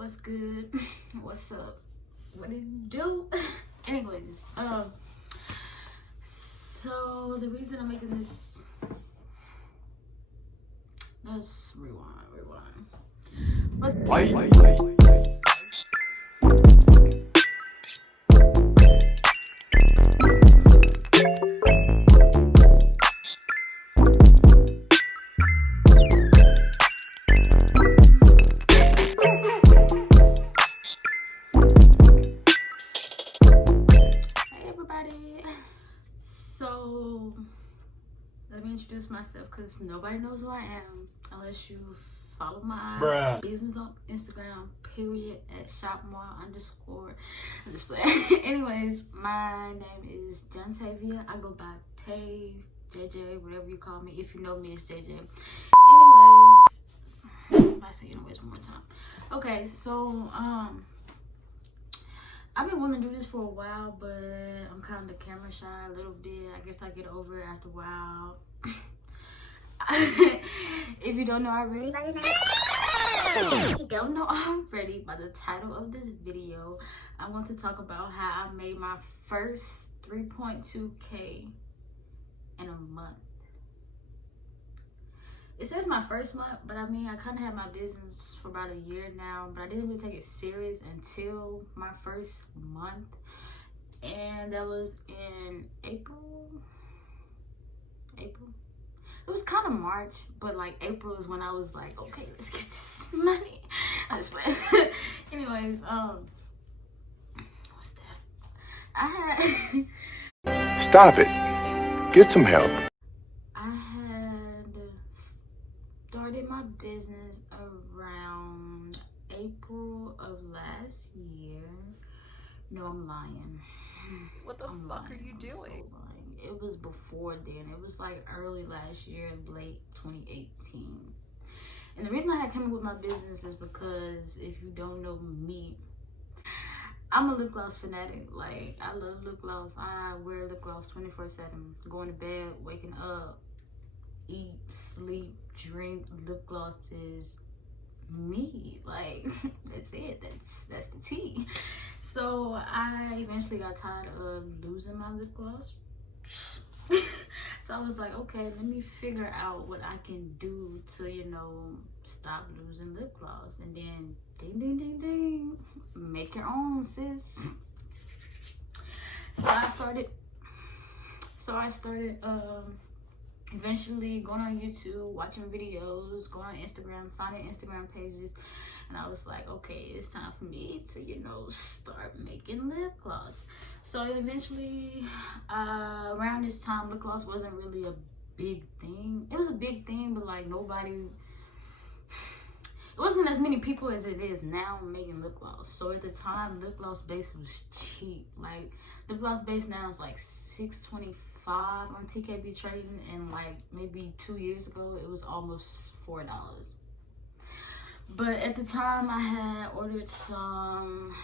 What's good? What's up? What did you do? Anyways, so the reason I'm making this, let's rewind. So let me introduce myself because nobody knows who I am unless you follow my business on Instagram, @shopmore_. I'm just playing. Anyways, my name is 𝐸𝑵𝑱𝒀𝒀𝒀𝒀. I go by Tay, JJ, whatever you call me. If you know me, it's JJ. Anyways, I say anyways one more time. Okay, so I've been wanting to do this for a while, but I'm kind of camera shy a little bit. I guess I get over it after a while. If you don't know already, by the title of this video, I want to talk about how I made my first 3.2K in a month. It says my first month, but I mean, I kind of had my business for about a year now, but I didn't really take it serious until my first month. And that was in April. It was kind of March, but like April is when I was like, okay, let's get this money. I just went. Anyways, what's that? Stop it. Get some help. Started my business around April of last year. No, I'm lying. What the fuck are you doing? So it was before then. It was like early last year, late 2018. And the reason I had come up with my business is because if you don't know me, I'm a lip gloss fanatic. Like, I love lip gloss. I wear lip gloss 24/7. Going to bed, waking up, eat, sleep, drink. Lip gloss is me. Like, that's it. That's the tea. So I eventually got tired of losing my lip gloss. So I was like, okay, let me figure out what I can do to, you know, stop losing lip gloss. And then ding ding ding ding, make your own, sis. So I started eventually going on YouTube, watching videos, going on Instagram, finding Instagram pages, and I was like, okay, it's time for me to, you know, start making lip gloss. So eventually, around this time, lip gloss wasn't really a big thing. It was a big thing, but like it wasn't as many people as it is now making lip gloss. So at the time, lip gloss base was cheap. Like, lip gloss base now is like $6.25 on TKB trading, and like maybe 2 years ago it was almost $4. But at the time I had ordered some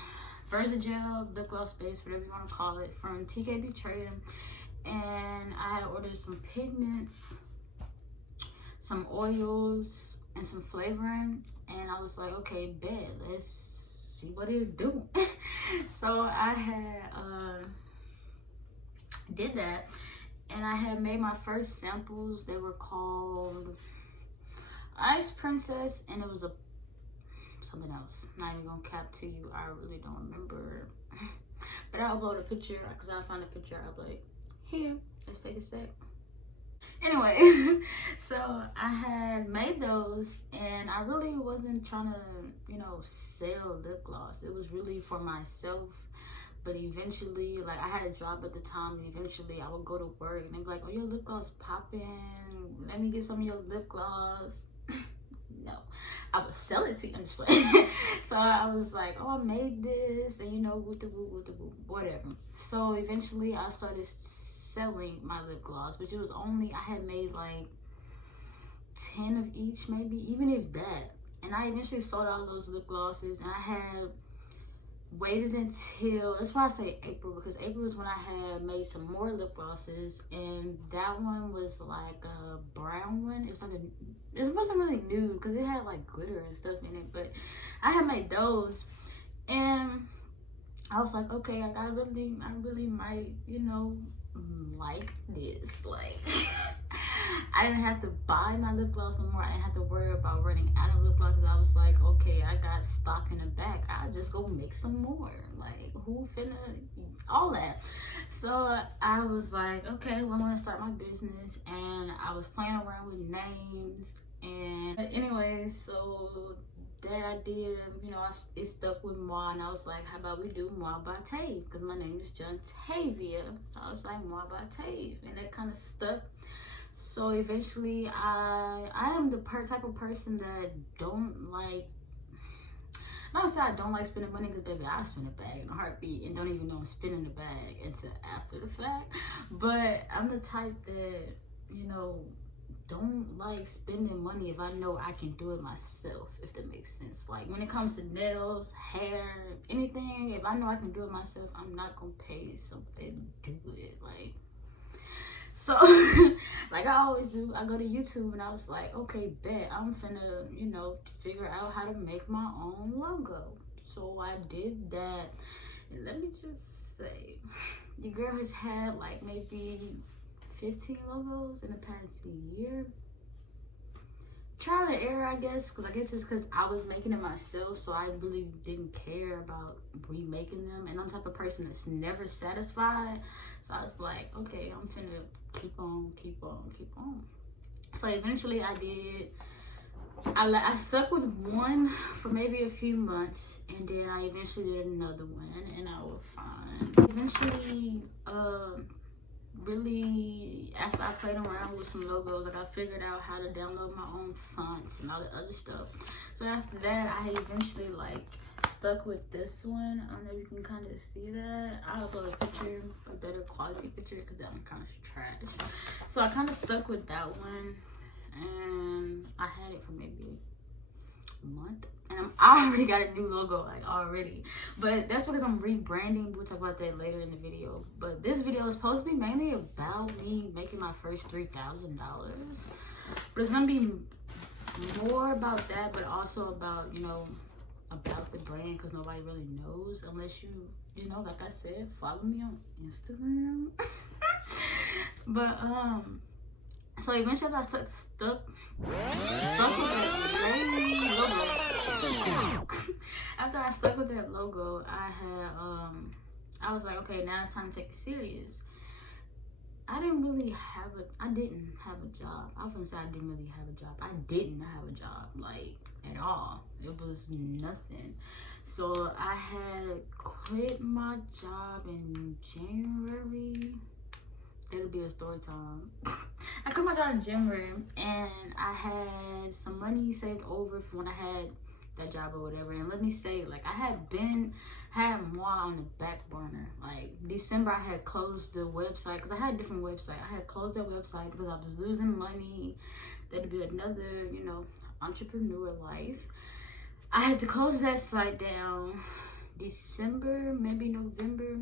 Versagel lip gloss base, whatever you want to call it, from TKB trading, and I had ordered some pigments, some oils, and some flavoring, and I was like, okay, bet, let's see what it'll do. So I had did that, and I had made my first samples. They were called Ice Princess, and it was something else. Not even gonna cap to you, I really don't remember. But I'll upload a picture because I found a picture. I'll be like, here, let's take a sec. Anyways, so I had made those, and I really wasn't trying to, you know, sell lip gloss. It was really for myself. But eventually, like, I had a job at the time, and eventually I would go to work and they'd be like, oh, your lip gloss popping, let me get some of your lip gloss. No, I would sell it to you. I'm just playing. So I was like, oh, I made this, and you know, whatever. So eventually I started selling my lip gloss, which it was only, I had made like 10 of each, maybe, even if that. And I eventually sold all those lip glosses, and I had waited until, that's why I say April, because April was when I had made some more lip glosses, and that one was like a brown one. It was like it wasn't really nude because it had like glitter and stuff in it, but I had made those, and I was like, okay, like I really might, you know, like this. Like I didn't have to buy my lip gloss no more. I didn't have to worry about running out of lip gloss, because I was like, okay, I got stock in the back. I'll just go make some more. Like, who finna all that? So I was like, okay, well, I'm gonna start my business, and I was playing around with names. And anyways, so that I did, you know, it stuck with moi, and I was like, how about we do moi by Tave, because my name is Jontavia, so I was like moi by Tave, and that kind of stuck. So eventually I am the type of person that don't like, I don't say I don't like spending money, because baby, I spend a bag in a heartbeat and don't even know I'm spending the bag until after the fact. But I'm the type that, you know, don't like spending money if I know I can do it myself, if that makes sense. Like when it comes to nails, hair, anything, if I know I can do it myself, I'm not gonna pay somebody to do it. Like, so like I always do, I go to YouTube and I was like, okay, bet I'm finna, you know, figure out how to make my own logo. So I did that, and let me just say, your girl has had like maybe 15 logos in the past year. Trial and error, I guess, because I guess it's because I was making it myself, so I really didn't care about remaking them. And I'm the type of person that's never satisfied, so I was like, okay, I'm finna keep on. So eventually I did, I stuck with one for maybe a few months, and then I eventually did another one, and I was fine. Eventually, really, after I played around with some logos, like I figured out how to download my own fonts and all the other stuff. So after that, I eventually like stuck with this one. I don't know if you can kind of see that. I'll upload a picture, a better quality picture, because that one kind of trash. So I kind of stuck with that one, and I had it for maybe a month, and I already got a new logo, like already. But that's because I'm rebranding. We'll talk about that later in the video. But this video is supposed to be mainly about me making my first $3,000, but it's gonna be more about that, but also about, you know, about the brand, because nobody really knows unless you know, like I said, follow me on Instagram. But so eventually I stuck with that logo. After I stuck with that logo, I was like, okay, now it's time to take it serious. I didn't have a job. I was gonna say I didn't really have a job. I didn't have a job, like, at all. It was nothing. So I had quit my job in January. It'll be a story time. I quit my job in January, and I had some money saved over from when I had that job or whatever. And let me say, like, I had moi on the back burner. Like December, I had closed the website, because I had a different website. I had closed that website because I was losing money. That'd be another, you know, entrepreneur life. I had to close that site down December, maybe November,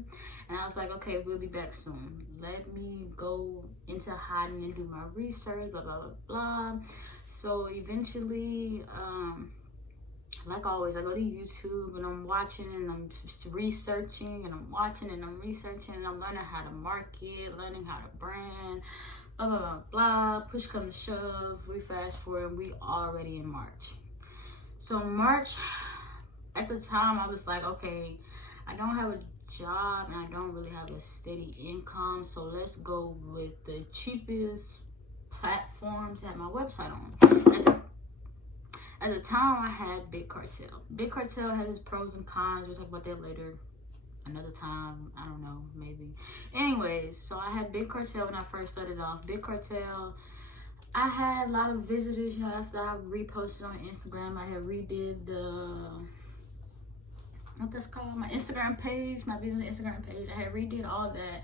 and I was like, okay, we'll be back soon. Let me go into hiding and do my research, blah blah blah blah. So eventually, like always, I go to YouTube and I'm watching and I'm just researching and I'm watching and I'm researching and I'm learning how to market, learning how to brand, blah blah blah blah. Push come to shove, we fast forward, we already in March. So March, at the time, I was like, okay, I don't have a job and I don't really have a steady income, so let's go with the cheapest platforms to have my website on. At the time, I had Big Cartel. Big Cartel has its pros and cons. We'll talk about that later, another time. I don't know, maybe. Anyways, so I had Big Cartel when I first started off. Big Cartel, I had a lot of visitors, you know, after I reposted on Instagram. I had redid what that's called, my Instagram page, my business Instagram page. I had redid all that.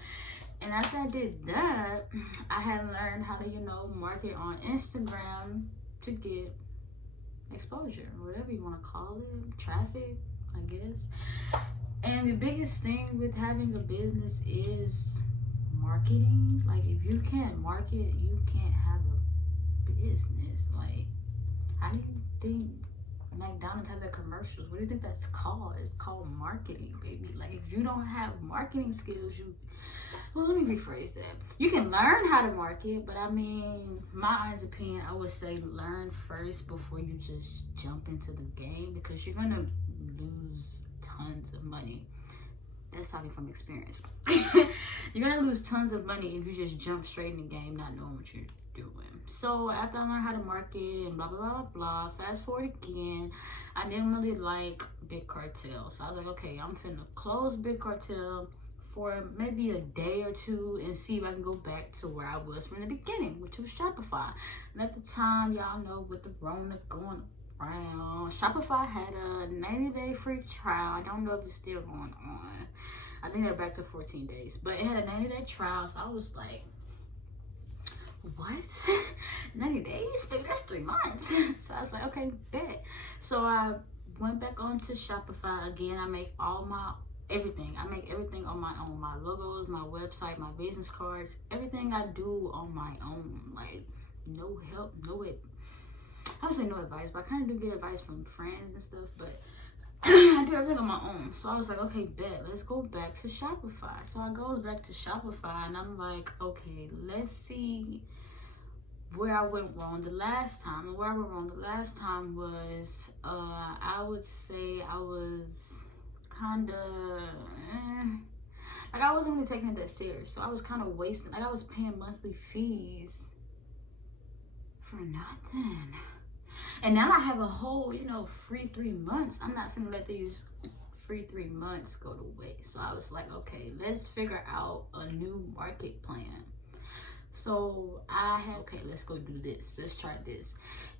And after I did that, I had learned how to, you know, market on Instagram to get exposure, whatever you want to call it, traffic, I guess. And the biggest thing with having a business is marketing. Like, if you can't market, you can't have a business. Like, how do you think McDonald's have their commercials? What do you think that's called? It's called marketing, baby. Like, if you don't have marketing skills, well, let me rephrase that. You can learn how to market, but I mean, my honest opinion, I would say learn first before you just jump into the game, because you're gonna lose tons of money. That's talking from experience. You're gonna lose tons of money if you just jump straight in the game not knowing what you're doing. So after I learned how to market and blah blah blah blah, fast forward again, I didn't really like Big Cartel. So I was like, okay, I'm finna close Big Cartel for maybe a day or two and see if I can go back to where I was from the beginning, which was Shopify. And at the time, y'all know, with the Rona going around, Shopify had a 90-day free trial. I don't know if it's still going on. I think they're back to 14 days, but it had a 90-day trial. So I was like, what? 90 days? Baby, that's 3 months. So I was like, okay, bet. So I went back onto Shopify again. I make all my everything. I make everything on my own. My logos, my website, my business cards, everything I do on my own. Like, no help, I would say no advice, but I kind of do get advice from friends and stuff, but I do everything on my own. So I was like, okay, bet, let's go back to Shopify. So I goes back to Shopify and I'm like, okay, let's see where I went wrong the last time. And where I went wrong the last time was, I would say I was kind of, like, I wasn't really taking it that serious. So I was kind of wasting, like, I was paying monthly fees for nothing. And now I have a whole, free 3 months. I'm not finna let these free 3 months go to waste. So I was like, okay, let's figure out a new market plan. So I had, okay, let's go do this. Let's try this.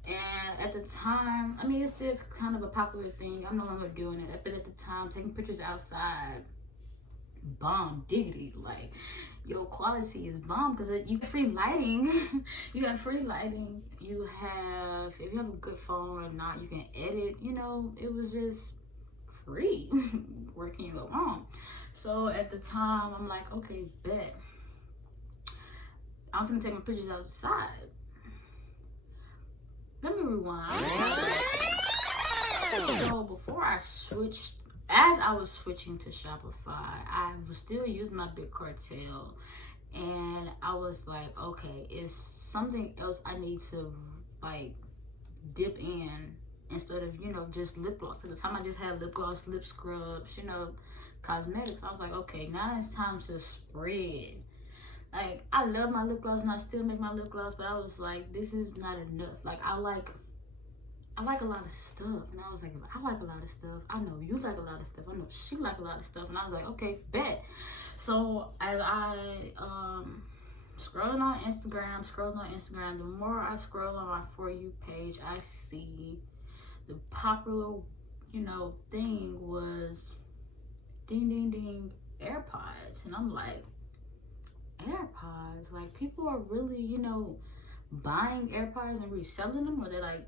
And at the time, I mean, it's still kind of a popular thing. I'm no longer doing it. But at the time, taking pictures outside, bomb diggity. Like, your quality is bomb because you get free lighting. You have free lighting. You have, if you have a good phone or not, you can edit. It was just free. Where can you go wrong? So at the time, I'm like, okay, bet. I'm gonna take my pictures outside. Let me rewind. So before I switched, as I was switching to Shopify, I was still using my Big Cartel, and I was like, okay, it's something else I need to like dip in instead of just lip gloss. At the time I just had lip gloss, lip scrubs, cosmetics. I was like, okay, now it's time to spread. Like, I love my lip gloss and I still make my lip gloss, but I was like, this is not enough. Like, I like a lot of stuff. And I was like, if I like a lot of stuff, I know you like a lot of stuff. I know she like a lot of stuff. And I was like, okay, bet. So as I scrolling on Instagram, the more I scroll on my For You page, I see the popular, thing was ding, ding, ding, AirPods. And I'm like, AirPods? Like, people are really, buying AirPods and reselling them, or they're like,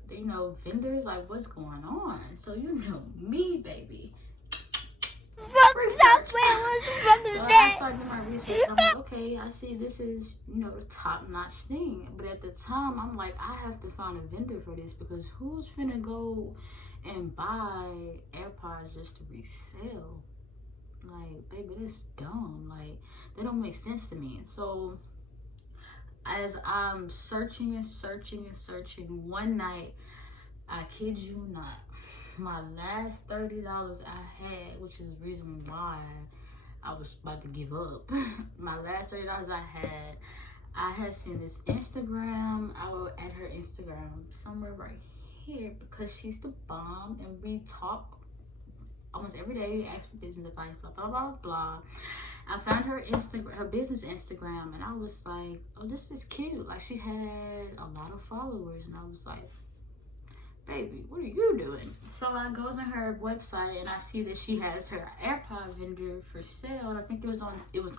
vendors? Like, what's going on? So me, baby. So I started doing my research. I'm like, okay, I see this is, the top-notch thing. But at the time, I'm like, I have to find a vendor for this, because who's finna go and buy AirPods just to resell? Like, baby, that's dumb. Like, that don't make sense to me. So as I'm searching, one night, I kid you not, my last $30 I had, which is the reason why I was about to give up. My last $30 I had seen this Instagram. I will add her Instagram somewhere right here, because she's the bomb, and we talk almost every day. We ask for business advice, blah blah blah blah. I found her business Instagram, and I was like, oh, this is cute. Like, she had a lot of followers, and I was like, baby, what are you doing? So I goes on her website, and I see that she has her AirPod vendor for sale, and I think it was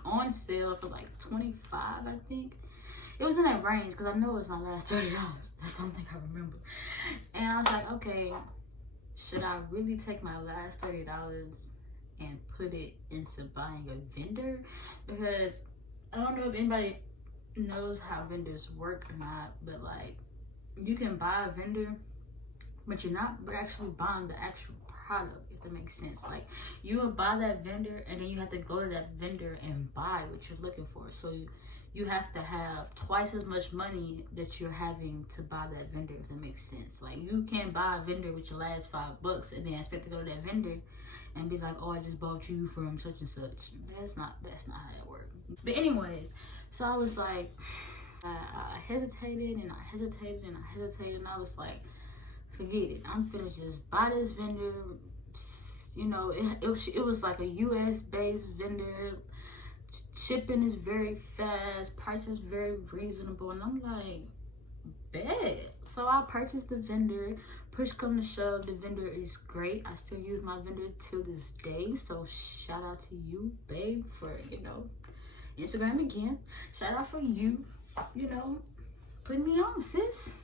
on sale for like $25, I think. It was in that range, because I know it was my last $30. That's something I remember. And I was like, okay, should I really take my last $30 and put it into buying a vendor, because I don't know if anybody knows how vendors work or not, but like you can buy a vendor, but you're not actually buying the actual product, if that makes sense. Like you will buy that vendor and then you have to go to that vendor and buy what you're looking for. So you have to have twice as much money that you're having to buy that vendor, if that makes sense. Like you can't buy a vendor with your last $5 and then expect to go to that vendor and be like, oh, I just bought you from such and such. That's not how that works. But anyways, so I was like, I hesitated and I hesitated and I hesitated, and I was like, forget it. I'm finna just buy this vendor. You know, it was like a US based vendor. Shipping is very fast, price is very reasonable, and I'm like, bet. So I purchased the vendor. Push come to shove, the vendor is great. I still use my vendor till this day. So shout out to you, babe, for, you know, Instagram again. Shout out for you, you know, putting me on, sis.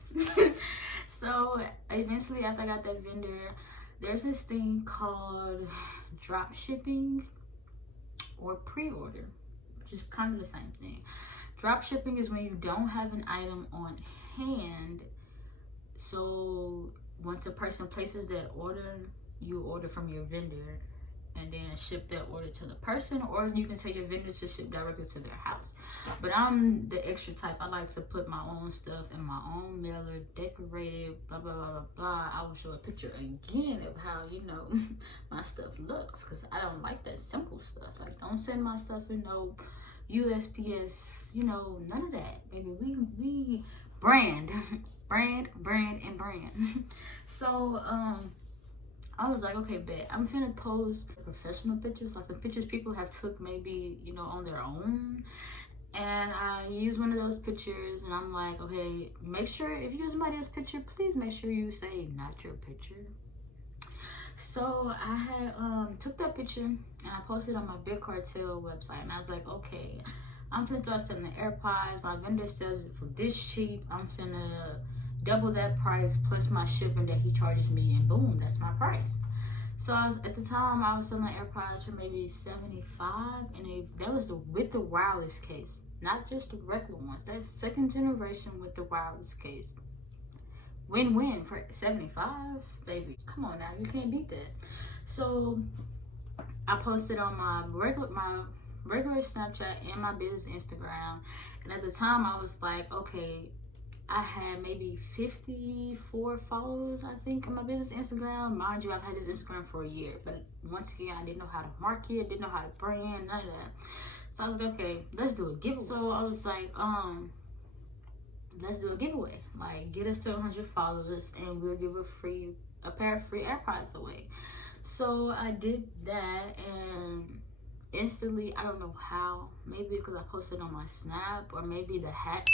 So eventually, after I got that vendor, there's this thing called drop shipping or pre-order, which is kind of the same thing. Drop shipping is when you don't have an item on hand. So once a person places that order, you order from your vendor and then ship that order to the person, or you can tell your vendor to ship directly to their house. But I'm the extra type. I like to put my own stuff in my own mailer, decorated, blah, blah, blah, blah, blah. I will show a picture again of how, you know, my stuff looks, because I don't like that simple stuff. Like, don't send my stuff in no USPS, you know, none of that, baby. We brand, brand, and brand. So, I was like, okay, bet. I'm finna post professional pictures, like some pictures people have took maybe, you know, on their own. And I use one of those pictures and I'm like, okay, make sure if you use somebody else's picture, please make sure you say not your picture. So I had took that picture and I posted on my Big Cartel website, and I was like, okay, I'm finna start selling the AirPods. My vendor sells it for this cheap. I'm finna double that price plus my shipping that he charges me, and boom, that's my price. So at the time I was selling AirPods for maybe $75, and that was with the wireless case, not just the regular ones. That's second generation with the wireless case. Win-win for $75, baby. Come on now, you can't beat that. So I posted on my regular Snapchat and my business Instagram, and at the time I was like, okay, I had maybe 54 followers, I think, on my business Instagram. Mind you, I've had this Instagram for a year, but once again, I didn't know how to market, didn't know how to brand, none of that. So I was like, okay, let's do a giveaway. So I was like, let's do a giveaway. Like, get us to 100 followers and we'll give a pair of free AirPods away. So I did that, and instantly, I don't know how, maybe because I posted on my Snap, or maybe the hashtags.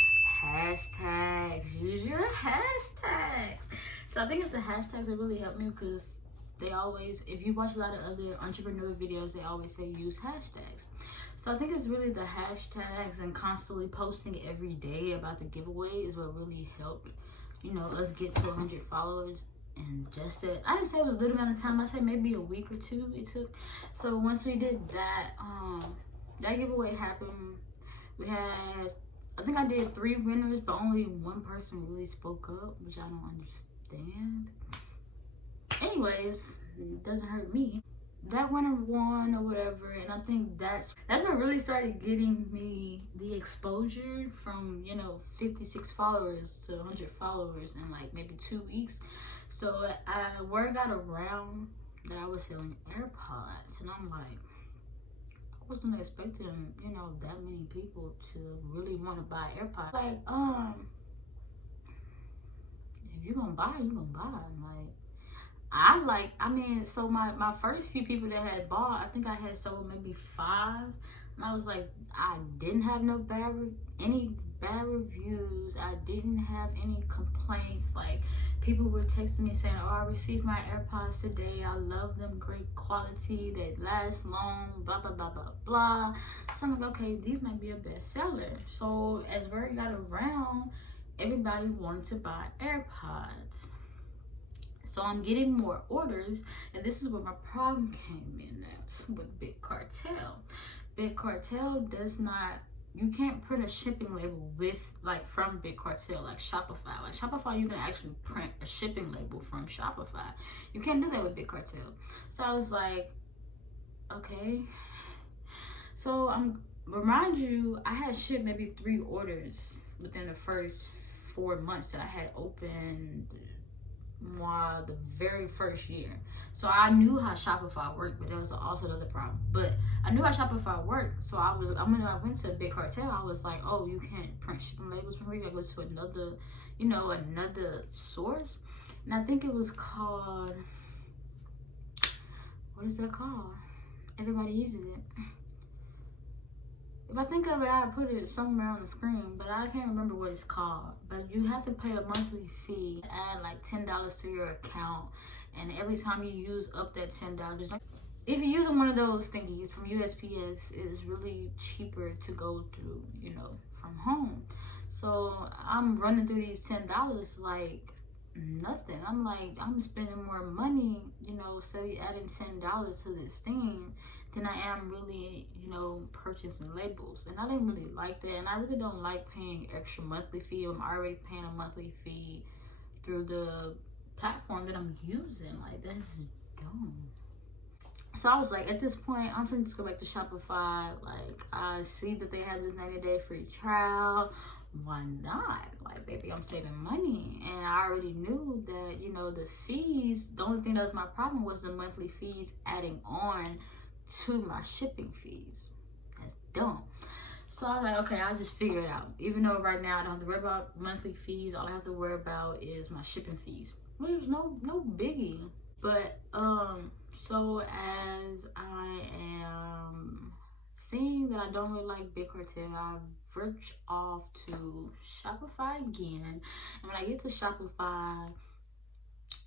Use your hashtags. So I think it's the hashtags that really help me, because they always, if you watch a lot of other entrepreneur videos, they always say use hashtags. So I think it's really the hashtags and constantly posting every day about the giveaway is what really helped, you know, us get to 100 followers. And just that, I didn't say it was a good amount of time. I say maybe a week or two it took. So once we did that, that giveaway happened. We had, I think I did 3 winners, but only one person really spoke up, which I don't understand. Anyways, it doesn't hurt me. That winner won or whatever, and I think that's what really started getting me the exposure from, you know, 56 followers to 100 followers in like maybe 2 weeks. So word got around that I was selling AirPods, and I'm like, I wasn't expecting, you know, that many people to really want to buy AirPods. Like, if you're gonna buy, you're gonna buy. I mean, so my first few people that had bought, I think I had sold maybe 5, and I was like, I didn't have any bad reviews. I didn't have any complaints. Like, people were texting me saying, oh, I received my AirPods today. I love them, great quality, they last long, blah, blah, blah, blah, blah. So I'm like, okay, these might be a bestseller. So as word got around, everybody wanted to buy AirPods. So I'm getting more orders, and this is where my problem came in at with Big Cartel. Big Cartel does not, you can't print a shipping label with, like, from Big Cartel, like Shopify. Like Shopify, you can actually print a shipping label from Shopify. You can't do that with Big Cartel. So I was like, okay. So remind you, I had shipped maybe 3 orders within the first 4 months that I had opened the very first year. So I knew how Shopify worked, but there was also another problem. But I knew how Shopify worked, so when I went to Big Cartel, I was like, oh, you can't print shipping labels from here. You gotta go to another, another source. And I think it was called, what is that called? Everybody uses it. If I think of it, I'll put it somewhere on the screen, but I can't remember what it's called. But you have to pay a monthly fee, add like $10 to your account, and every time you use up that $10, if you're using one of those thingies from USPS, it's really cheaper to go through, from home. So I'm running through these $10 like nothing. I'm like, I'm spending more money, say adding $10 to this thing than I am really, purchasing labels. And I didn't really like that. And I really don't like paying extra monthly fee. I'm already paying a monthly fee through the platform that I'm using. Like, that's dumb. So I was like, at this point, I'm finna just go back to Shopify. Like, I see that they have this 90-day free trial. Why not? Like, baby, I'm saving money. And I already knew that, the fees, the only thing that was my problem was the monthly fees adding on to my shipping fees. That's dumb. So I was like, okay, I'll just figure it out. Even though right now I don't have to worry about monthly fees, all I have to worry about is my shipping fees, which is no biggie. But so as I am seeing that I don't really like Big Cartel, I switch off to Shopify again. And when I get to Shopify,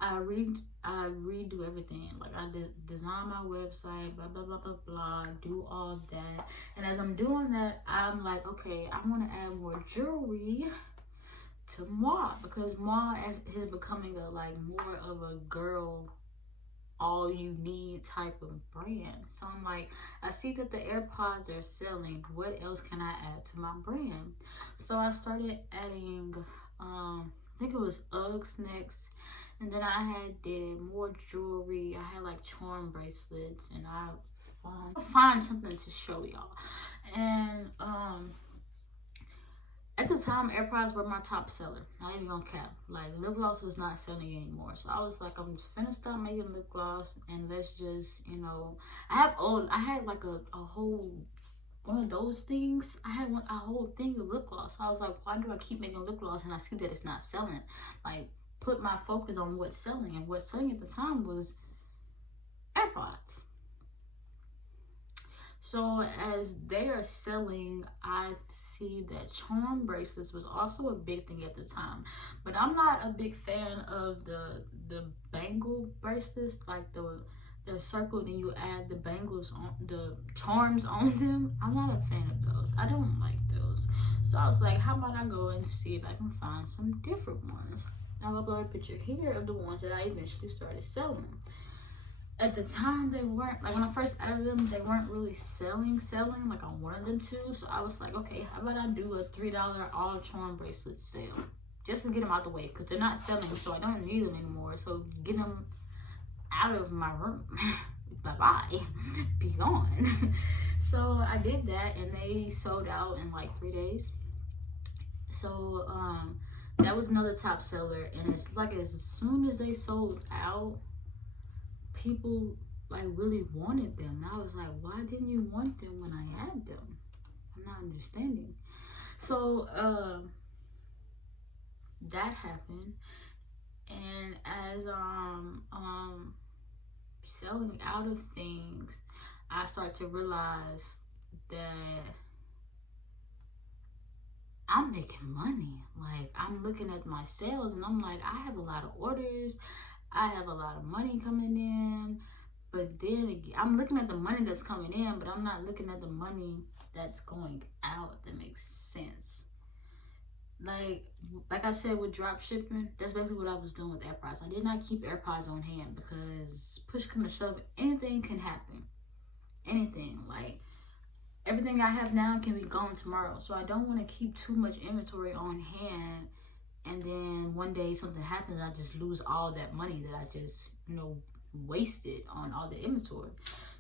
I redo everything. Like, I design my website, blah blah blah blah blah, do all that. And as I'm doing that, I'm like, okay, I want to add more jewelry to 𝑬𝑵, because 𝑬𝑵 is becoming more of a girl all you need type of brand. So I'm like, I see that the AirPods are selling. What else can I add to my brand? So I started adding, I think it was Uggs next. And then I did more jewelry. I had like charm bracelets, and I'll find something to show y'all. And at the time, AirPods were my top seller. Not even gonna cap. Like, lip gloss was not selling anymore. So I was like, I'm finna start making lip gloss, and let's just, I had like a whole one of those things. I had a whole thing of lip gloss. So I was like, why do I keep making lip gloss and I see that it's not selling? Like, put my focus on what's selling, and what's selling at the time was AirPods. So as they are selling, I see that charm bracelets was also a big thing at the time. But I'm not a big fan of the bangle bracelets, like the circle, and you add the bangles on, the charms on them. I'm not a fan of those. I don't like those. So I was like, how about I go and see if I can find some different ones. I'll upload a picture here of the ones that I eventually started selling. At the time, they weren't, like, when I first added them, they weren't really selling like I wanted them to. So I was like, okay, how about I do a $3 all charm bracelet sale, just to get them out the way, because they're not selling, so I don't need them anymore. So get them out of my room. Bye-bye. Be gone. So I did that, and they sold out in like 3 days. So that was another top seller, and it's like, as soon as they sold out, people like really wanted them. And I was like, why didn't you want them when I had them? I'm not understanding. So that happened, and as selling out of things, I started to realize that I'm making money. Like, I'm looking at my sales, and I'm like, I have a lot of orders, I have a lot of money coming in. But then again, I'm looking at the money that's coming in, but I'm not looking at the money that's going out, if that makes sense. like I said with drop shipping, that's basically what I was doing with AirPods. I did not keep AirPods on hand because push come to shove, anything can happen. Anything. Like, everything I have now can be gone tomorrow. So I don't want to keep too much inventory on hand, and then one day something happens and I just lose all that money that I just, you know, wasted on all the inventory.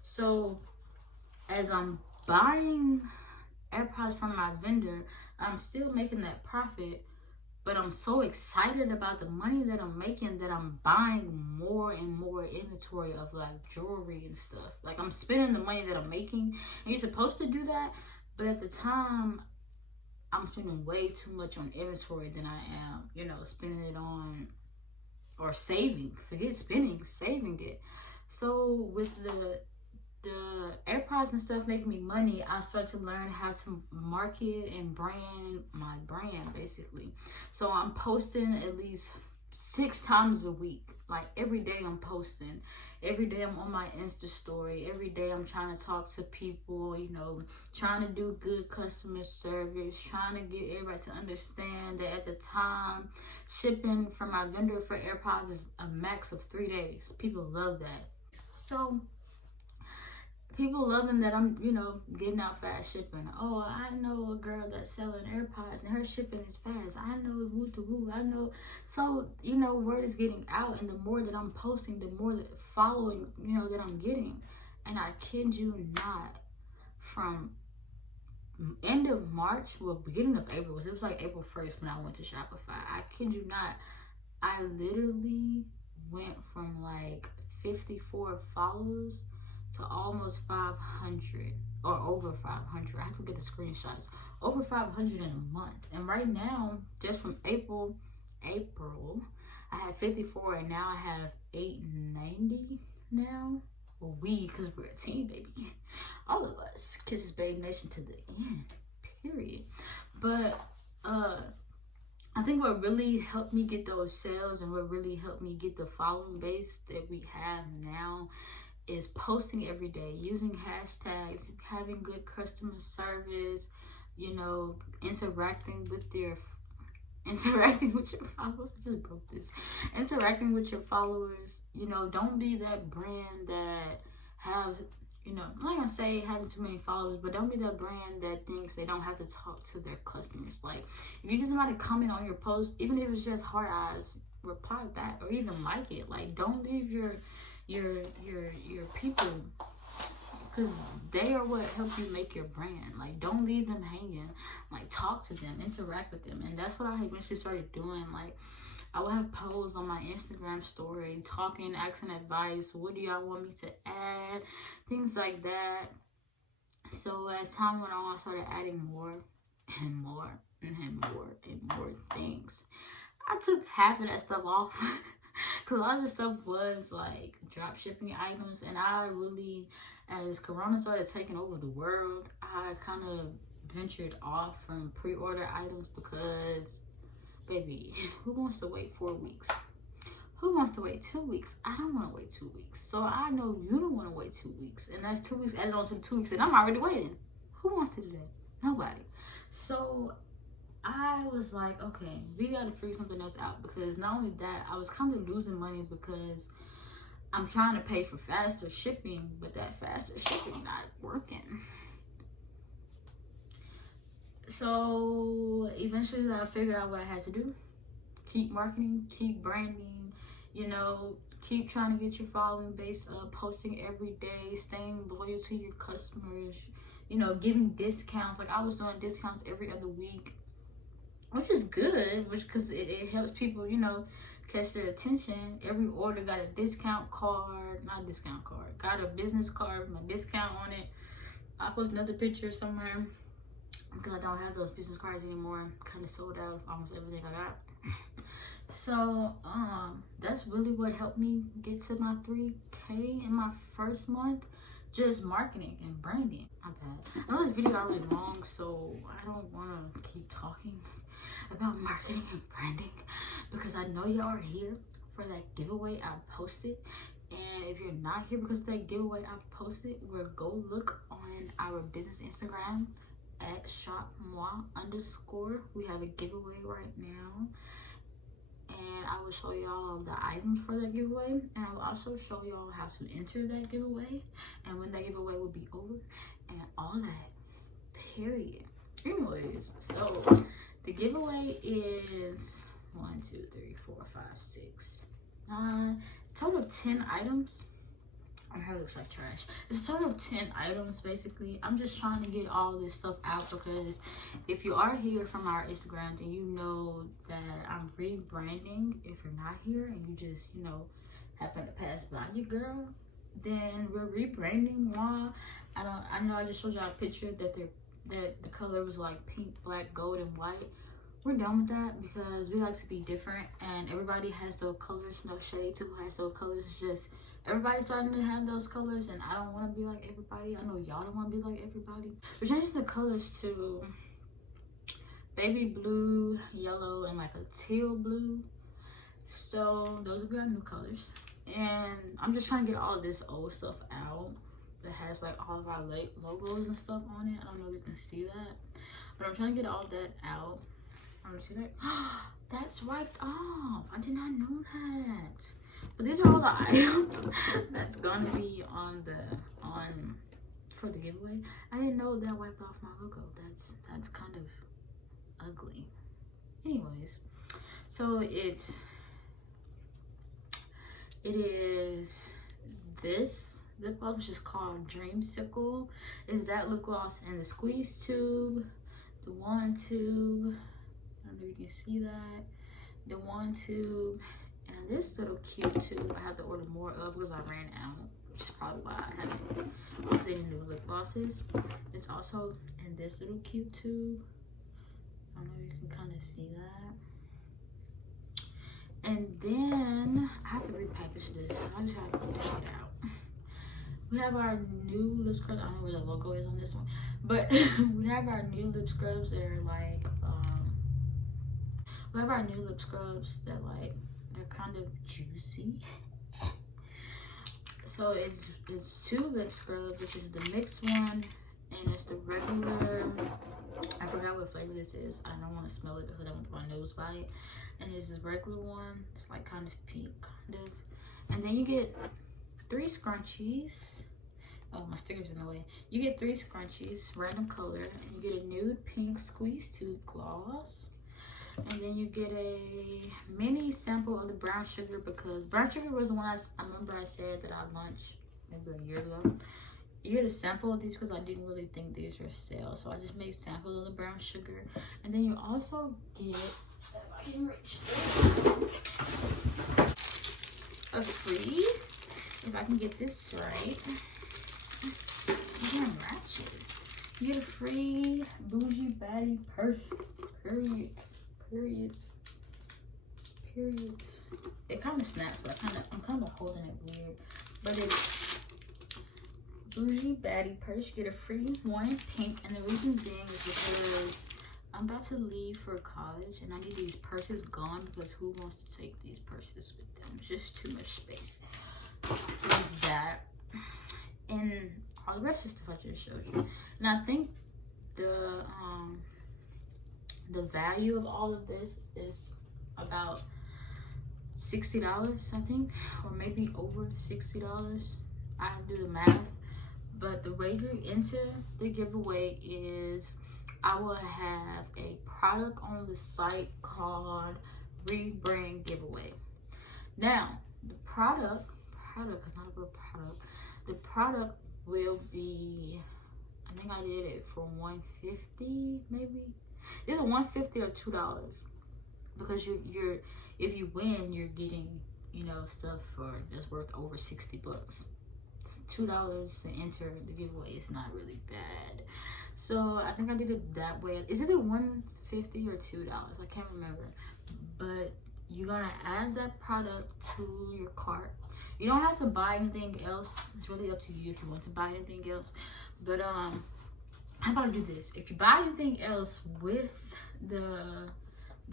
So as I'm buying AirPods from my vendor, I'm still making that profit, but I'm so excited about the money that I'm making that I'm buying more and more inventory of like jewelry and stuff. Like, I'm spending the money that I'm making, and you're supposed to do that, but at the time I'm spending way too much on inventory than I am, you know, spending it on, or saving. Forget spending, saving it. So with the AirPods and stuff making me money, I start to learn how to market and brand my brand, basically. So I'm posting at least 6 times a week. Like, every day I'm posting. Every day I'm on my Insta story. Every day I'm trying to talk to people, you know, trying to do good customer service, trying to get everybody to understand that at the time, shipping from my vendor for AirPods is a max of 3 days. People love that. So people loving that I'm, you know, getting out fast shipping. Oh, I know a girl that's selling AirPods and her shipping is fast. I know woo to woo. I know. So, you know, word is getting out, and the more that I'm posting, the more that following, you know, that I'm getting. And I kid you not, from end of March, well, beginning of April, it was like April 1st when I went to Shopify. I kid you not, I literally went from like 54 followers to almost 500, or over 500. I have to get the screenshots. Over 500 in a month. And right now, just from April, I had 54, and now I have 890 now. Well, we, because we're a team, baby. All of us. Kisses Babe Nation to the end. Period. But I think what really helped me get those sales, and what really helped me get the following base that we have now, is posting every day, using hashtags, having good customer service, you know, interacting with your followers. I just broke this. Interacting with your followers. You know, don't be that brand that have, you know, I'm not gonna say having too many followers, but don't be that brand that thinks they don't have to talk to their customers. Like, if you see somebody comment on your post, even if it's just heart eyes, reply back, or even like it. Like, don't leave your people, because they are what help you make your brand. Like, don't leave them hanging. Like, talk to them, interact with them. And that's what I eventually started doing. Like, I would have posts on my Instagram story, talking, asking advice. What do y'all want me to add? Things like that. So as time went on, I started adding more and more and more and more things. I took half of that stuff off. Because a lot of the stuff was like drop shipping items, and I really, as Corona started taking over the world, I kind of ventured off from pre-order items, because, baby, who wants to wait 4 weeks? Who wants to wait 2 weeks? I don't want to wait 2 weeks. So I know you don't want to wait 2 weeks, and that's 2 weeks added on to the 2 weeks, and I'm already waiting. Who wants to do that? Nobody. So I was like, okay, we gotta figure something else out, because not only that, I was kind of losing money because I'm trying to pay for faster shipping, but that faster shipping not working. So eventually I figured out what I had to do. Keep marketing, keep branding, you know, keep trying to get your following base up, posting every day, staying loyal to your customers, you know, giving discounts. Like, I was doing discounts every other week, which is good, because it helps people, you know, catch their attention. Every order got a discount card, not a discount card, got a business card with my discount on it. I'll post another picture somewhere, because I don't have those business cards anymore. Kind of sold out of almost everything I got. So that's really what helped me get to my 3K in my first month. Just marketing and branding. My bad. I know this video got really long, so I don't want to keep talking about marketing and branding, because I know y'all are here for that giveaway I posted. And if you're not here because of that giveaway I posted, well, go look on our business Instagram at @shopmoi_. We have a giveaway right now, and I will show y'all the items for that giveaway, and I will also show y'all how to enter that giveaway and when that giveaway will be over and all that, period. Anyways, so the giveaway is 1, 2, 3, 4, 5, 6, 9, total of 10 items. My hair looks like trash. It's a total of 10 items basically. I'm just trying to get all this stuff out because if you are here from our Instagram, then you know that I'm rebranding. If you're not here and you just, you know, happen to pass by your girl, then we're rebranding. I know I just showed y'all a picture that the color was like pink, black, gold, and white. We're done with that because we like to be different, and everybody has those colors. No shade to who has those colors. It's just everybody's starting to have those colors, and I don't want to be like everybody. I know y'all don't want to be like everybody. We're changing the colors to baby blue, yellow, and like a teal blue. So those will be our new colors. And I'm just trying to get all of this old stuff out that has like all of our late logos and stuff on it. I don't know if you can see that, but I'm trying to get all that out. See that? That's wiped off. I did not know that. But these are all the items that's gonna be for the giveaway. I didn't know that wiped off my logo. That's kind of ugly. Anyways, so it is this lip gloss, which is called Dreamsicle. Is that lip gloss in the squeeze tube, the one tube? I don't know if you can see that. The one tube, and this little cute tube. I have to order more of because I ran out, which is probably why I haven't used any new lip glosses. It's also in this little cute tube. I don't know if you can kind of see that. And then I have to repackage this. So I just have to take it out. We have our new lip scrubs. I don't know where the logo is on this one, but we have our new lip scrubs that are like we have our new lip scrubs that like they're kind of juicy. So it's 2 lip scrubs, which is the mixed one, and it's the regular. I forgot what flavor this is. I don't want to smell it because I don't want to put my nose by it. And this is regular one. It's like kind of pink, kind of. And then you get 3 scrunchies. Oh, my sticker's in the way. You get 3 scrunchies, random color, and you get a nude pink squeeze tube gloss. And then you get a mini sample of the brown sugar, because brown sugar was the one I remember I said that I launched maybe a year ago. You get a sample of these because I didn't really think these were sale, so I just made samples of the brown sugar. And then you also get, if I can reach a free, if I can get this right, I'm ratchet. You get a free bougie baddie purse. Periods. It kind of snaps, but I'm kind of holding it weird. But it's bougie baddie purse. You get a free one in pink, and the reason being is because I'm about to leave for college, and I need these purses gone because who wants to take these purses with them? It's just too much space. There's that, and all the rest of the stuff I just showed you. And I think the value of all of this is about $60, I think, or maybe over $60. I have to do the math. But the way you enter the giveaway is I will have a product on the site called Rebrand Giveaway. Now, the product is not a real product. The product will be, I think I did it for $150, maybe. Either $150 or $2, because you're if you win, you're getting, you know, stuff for that's worth over $60. $2 to enter the giveaway is not really bad. So I think I did it that way. Is it a $150 or $2? I can't remember. But you're gonna add that product to your cart. You don't have to buy anything else. It's really up to you if you want to buy anything else. But how about I do this? If you buy anything else with the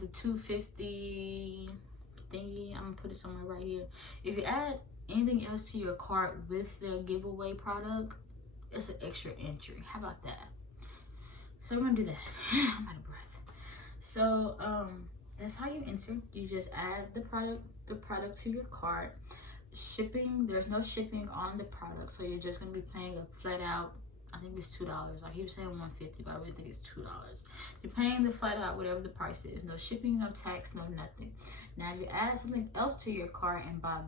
$250 thingy, I'm gonna put it somewhere right here. If you add anything else to your cart with the giveaway product, it's an extra entry. How about that? So we're gonna do that. I'm out of breath. So that's how you enter. You just add the product to your cart. Shipping, there's no shipping on the product, so you're just gonna be paying a flat out, I think it's $2. I keep saying $150, but I really think it's $2. You're paying the flat out whatever the price is. No shipping, no tax, no nothing. Now if you add something else to your cart and buy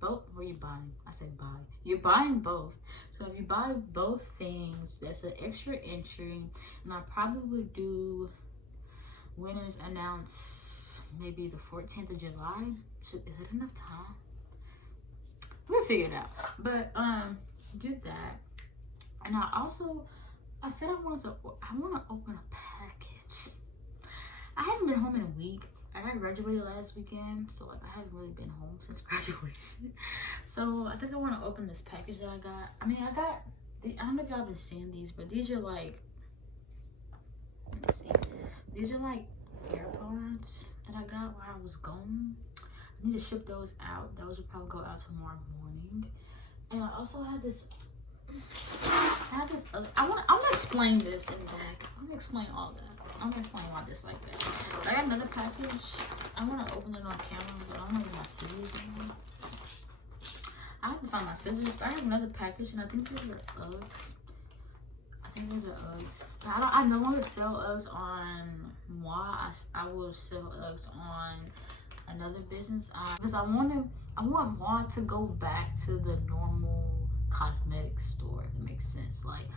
both, what are you buying? I said buy. You're buying both. So if you buy both things, that's an extra entry. And I probably would do winners announce maybe the 14th of July. Is it enough time? We'll figure it out. But do that. And I said I want to open a package. I haven't been home in a week. I got graduated last weekend, so like I haven't really been home since graduation. So I think I want to open this package that I got. I mean, I don't know if y'all been seeing these, but these are like, let me see. These are like AirPods that I got while I was gone. I need to ship those out. Those will probably go out tomorrow morning. And I also had this. I'm gonna explain this in the back. I'm gonna explain all that. I'm gonna explain why this like that. But I got another package. I want to open it on camera, but I don't know where my scissors are. I have to find my scissors. But I have another package, and I think these are Uggs. I think these are Uggs. I no longer sell Uggs on moi. I will sell Uggs on another business because I want moi to go back to the normal cosmetic store, if it makes sense. Like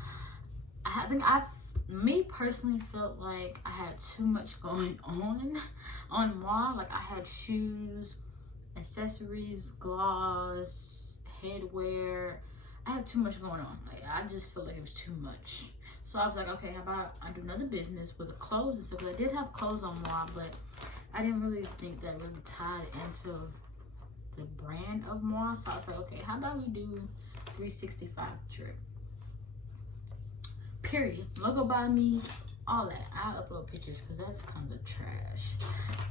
me personally felt like I had too much going on moi. Like I had shoes, accessories, gloss, headwear. I had too much going on. Like I just felt like it was too much. So I was like, okay, how about I do another business with the clothes and stuff. I did have clothes on moi, but I didn't really think that really tied into the brand of moi. So I was like, okay, how about we do 365 drip, period. Logo by me, all that. I'll upload pictures because that's kind of trash.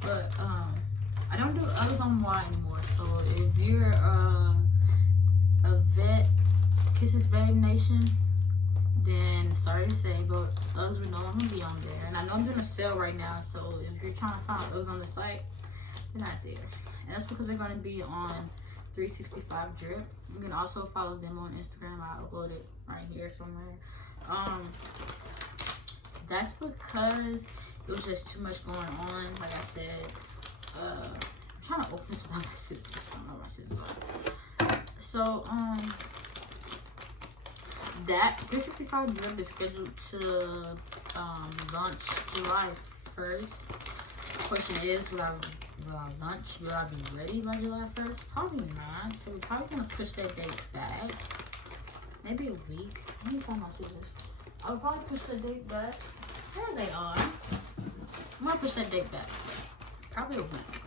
But I don't do Uggs on moi anymore. So if you're a vet, Kisses Babe Nation, then sorry to say, but Uggs will no longer be on there. And I know I'm doing a sale right now, so if you're trying to find Uggs on the site, they're not there. And that's because they're going to be on 365 drip. You can also follow them on Instagram. I upload it right here somewhere. That's because it was just too much going on. Like I said, I'm trying to open this without my scissors. I don't know where my scissors are. So that 365 drip is scheduled to launch July 1st. The question is, will I launch? Will I be ready by July 1st? Probably not. So we're probably gonna push that date back. Maybe a week. Let me find my scissors. I'll probably push that date back. There they are. I'm gonna push that date back. Probably a week.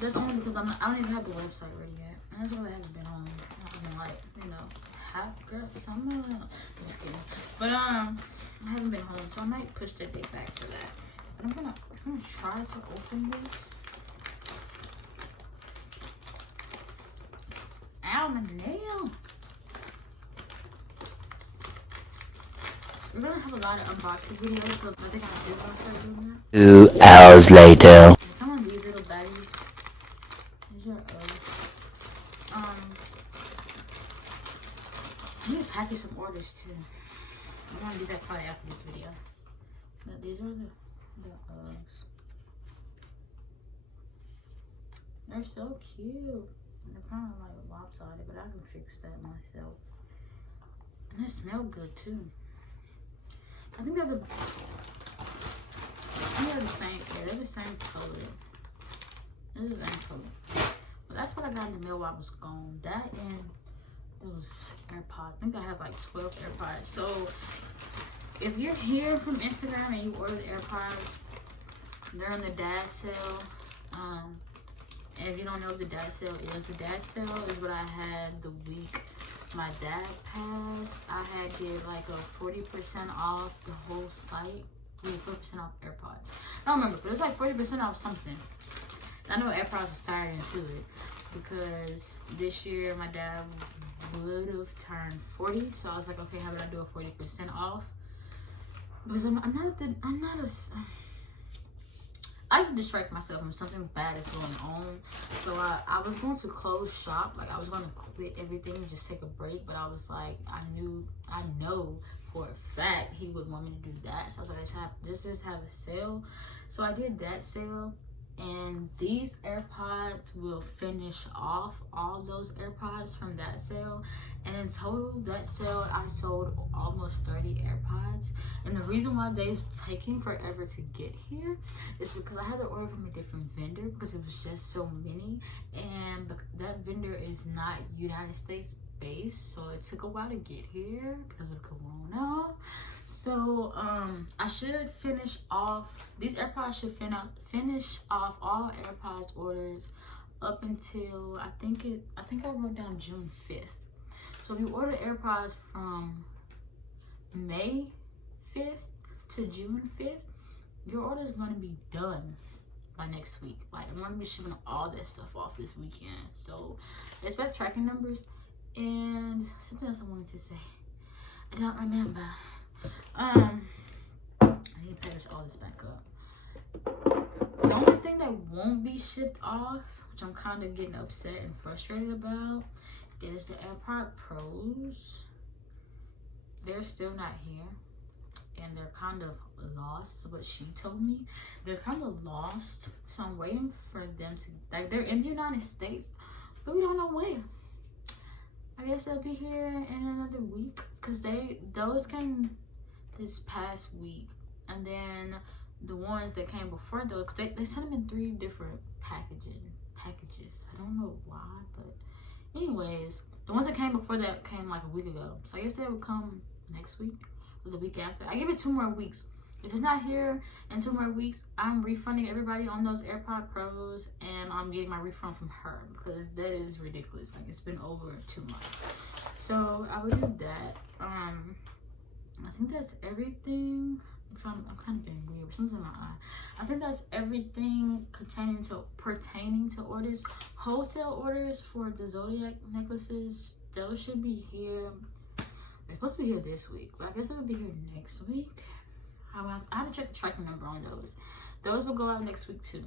That's only because I don't even have the website ready yet. And that's why I haven't been on. I've been like, you know, half girl summer. Just kidding. But I haven't been home, so I might push that date back for that. But I'm gonna try to open this. Ow, my nail. We're gonna have a lot of unboxing videos, but I think I do want to start doing that. 2 hours later. Come on, these little baddies. These are Uggs. I need to package some orders too. I'm gonna do that probably after this video. But these are the Uggs. They're so cute. They're kind of like lopsided, but I can fix that myself. And they smell good too. I think they're the same. Yeah, they're the same color. They're the same color. But that's what I got in the mail while I was gone. That and those AirPods. I think I have like 12 AirPods. So if you're here from Instagram and you order the AirPods, they're on the dad sale. And if you don't know what the dad sale is what I had the week my dad passed. I had did like a 40% off the whole site. 40% off AirPods. I don't remember, but it was like 40% off something. I know AirPods was tied into it because this year my dad would have turned 40. So I was like, okay, how about I do a 40% off? because I used to distract myself when something bad is going on. So I was going to close shop. Like, I was going to quit everything and just take a break. But I was like, I know for a fact he would want me to do that. So I was like, let's just have a sale. So I did that sale. And these AirPods will finish off all those AirPods from that sale. And in total, that sale, I sold almost 30 AirPods. And the reason why they've taken forever to get here is because I had to order from a different vendor because it was just so many. And that vendor is not United States based, so it took a while to get here because of Corona. So I should finish off, these AirPods should finish off all AirPods orders up until I think I wrote down June 5th. So if you order AirPods from May 5th to June 5th, your order is going to be done by next week. Like, I'm going to be shipping all that stuff off this weekend. So expect tracking numbers. And something else I wanted to say, I don't remember. I need to finish all this back up. The only thing that won't be shipped off, which I'm kind of getting upset and frustrated about, is the AirPod Pros. They're still not here, and they're kind of lost. What she told me, they're kind of lost. So I'm waiting for them to, like, they're in the United States, but we don't know where. I guess they'll be here in another week, because those came this past week, and then the ones that came before those, they sent them in 3 different packages. I don't know why, but anyways, the ones that came before that came like a week ago. So I guess they will come next week or the week after. I give it 2 more weeks. If it's not here in 2 more weeks, I'm refunding everybody on those AirPod Pros, and I'm getting my refund from her because that is ridiculous. Like, it's been over 2 months. So I would do that. I think that's everything. I'm kind of being weird. Something's in my eye. I think that's everything pertaining to orders. Wholesale orders for the Zodiac necklaces, those should be here. They're supposed to be here this week, but I guess it will be here next week. I have to check the tracking number on those. Those will go out next week too.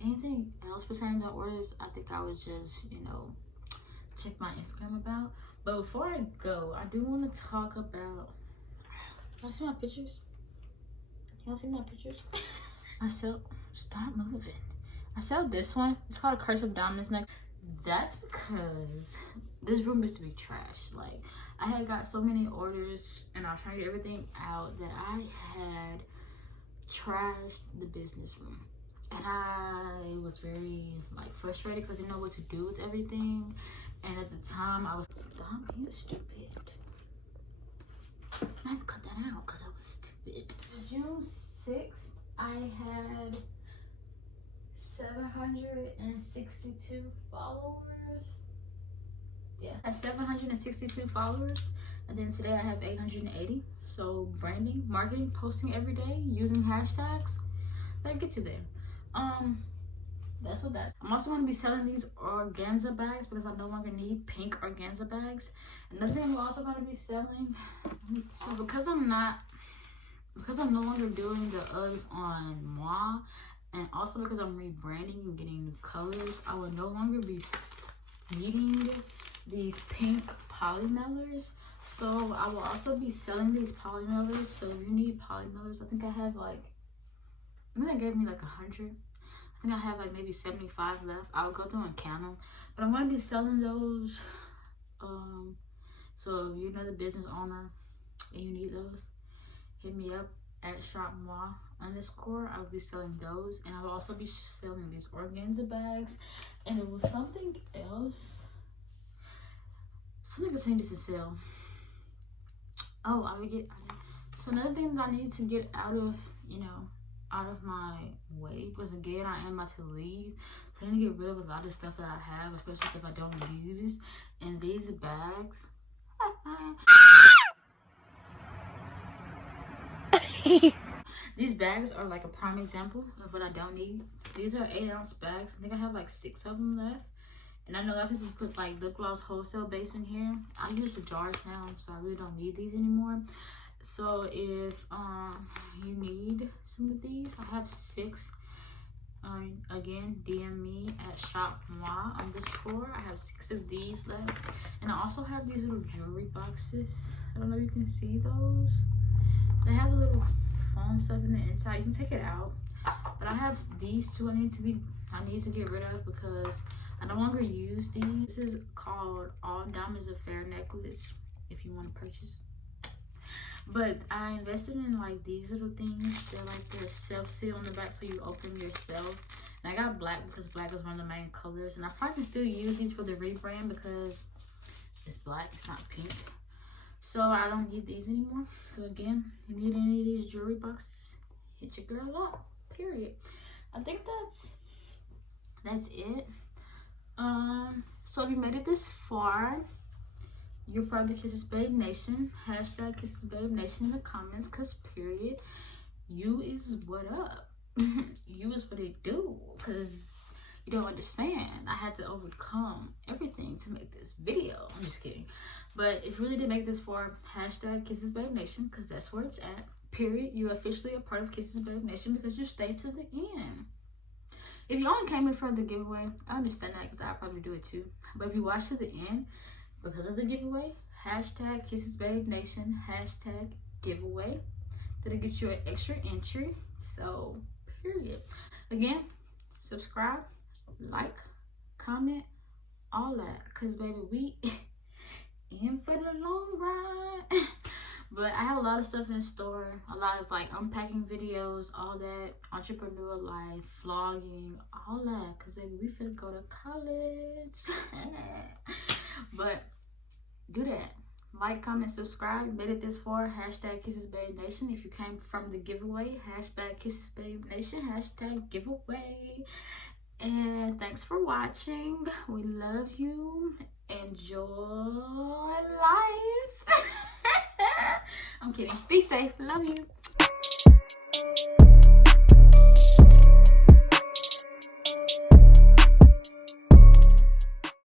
Anything else pertaining to orders, I think I would just, check my Instagram about. But before I go, I do want to talk about, y'all see my pictures? Y'all see my pictures? Stop moving. I sell this one. It's called a Curse of Dominance neck. That's because this room used to be trash. Like, I had got so many orders and I was trying to get everything out that I had trashed the business room. And I was very frustrated because I didn't know what to do with everything. And at the time, I was, stop being stupid. I have to cut that out because I was stupid. June 6th, I had 762 followers. Yeah, I had 762 followers. And then today I have 880. So branding, marketing, posting every day, using hashtags, that'll get you there. That's what that's. I'm also going to be selling these organza bags because I no longer need pink organza bags. Another thing I'm also going to be selling, so because I'm no longer doing the Uggs on moi, and also because I'm rebranding and getting new colors, I will no longer be needing these pink polymailers. So I will also be selling these polymailers. So if you need polymailers, I think I have they gave me 100. I think I have maybe 75 left. I'll go through and count them. But I'm going to be selling those. So if you're another business owner and you need those, hit me up at shopmoi_. I will be selling those. And I will also be selling these organza bags. And it was something else. Something pertaining to sale. Oh, I would get. So another thing that I need to get out of my way, because again, I am about to leave, so I need to get rid of a lot of stuff that I have, especially stuff I don't use. And these bags, these bags are a prime example of what I don't need. These are 8-ounce bags. I think I have 6 of them left, And I know a lot of people put like lip gloss wholesale base in here. I use the jars now, so I really don't need these anymore. So if you need some of these, I have 6. Again, DM me at @shopmwa_. I have 6 of these left. And I also have these little jewelry boxes. I don't know if you can see those. They have a little foam stuff in the inside. You can take it out. But I have these 2 I need to get rid of because I no longer use these. This is called All Diamonds Affair necklace if you want to purchase. But I invested in like these little things. They're like the self-seal on the back, so you open yourself. And I got black because black is one of the main colors. And I probably still use these for the rebrand because it's black, it's not pink. So I don't need these anymore. So again, if you need any of these jewelry boxes, hit your girl up. Period. I think that's it. So if you made it this far, you're part of the Kisses Babe Nation. Hashtag Kisses Babe Nation in the comments, cause period, you is what up. You is what it do, cause you don't understand. I had to overcome everything to make this video. I'm just kidding. But if you really did make this far, hashtag Kisses Babe Nation, cause that's where it's at. Period. You're officially a part of Kisses Babe Nation because you stayed to the end. If you only came in for the giveaway, I understand that because I'll probably do it too. But if you watched to the end because of the giveaway, hashtag Kisses Babe Nation, hashtag giveaway. That'll get you an extra entry. So, period. Again, subscribe, like, comment, all that. Because, baby, we in for the long run. But I have a lot of stuff in store, a lot of like unpacking videos, all that, entrepreneur life, vlogging, all that, because baby, we finna go to college. But do that. Like, comment, subscribe. Made it this far, hashtag Kisses Babe Nation. If you came from the giveaway, hashtag Kisses Babe Nation, hashtag giveaway. And thanks for watching. We love you. Enjoy life. I'm kidding. Be safe. Love you.